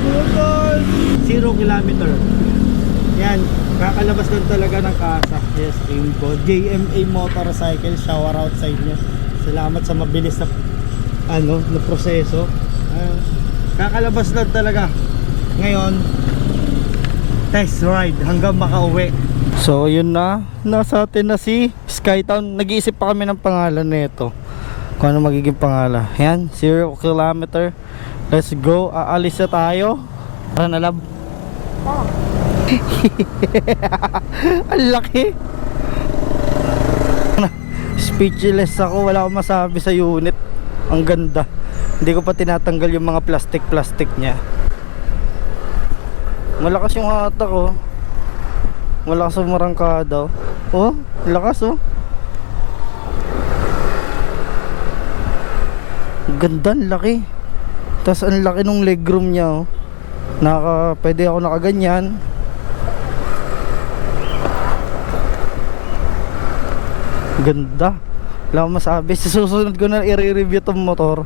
Putol! 0 kilometer. Yan, kakalabas lang talaga ng kasa. Yes, Kimco. JMA Motorcycle, shower out sa inyo. Salamat sa mabilis na na proseso. Kakalabas lang talaga. Ngayon, test ride hanggang makauwi. So yun na, nasa atin na si Skytown. Nag-iisip pa kami ng pangalan nito, kung ano magiging pangalan. Yan, 0 kilometer. Let's go, aalis na tayo. Tara na, lab. Ang laki. Speechless ako, wala akong masabi sa unit. Ang ganda. Hindi ko pa tinatanggal yung mga plastic niya. Malakas yung hatak, oh. Malakas ang marangkada, oh. Lakas, oh. Ganda, ang laki. Tapos ang laki nung legroom niya, oh. Pwede ako nakaganyan. Ganda. Wala akong masabi. Sa susunod ko na i-review tong motor.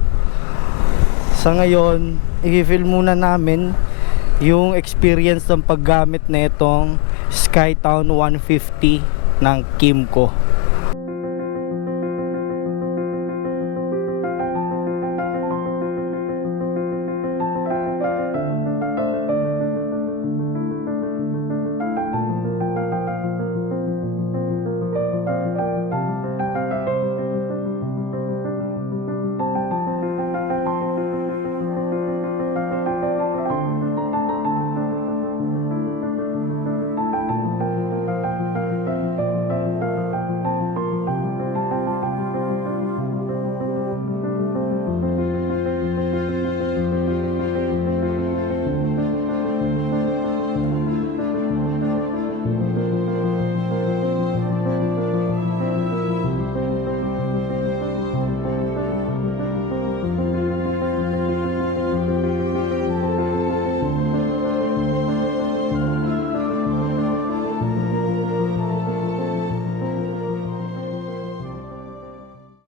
Sa ngayon, i-feel muna namin yung experience ng paggamit na itong Skytown 150 ng Kimco.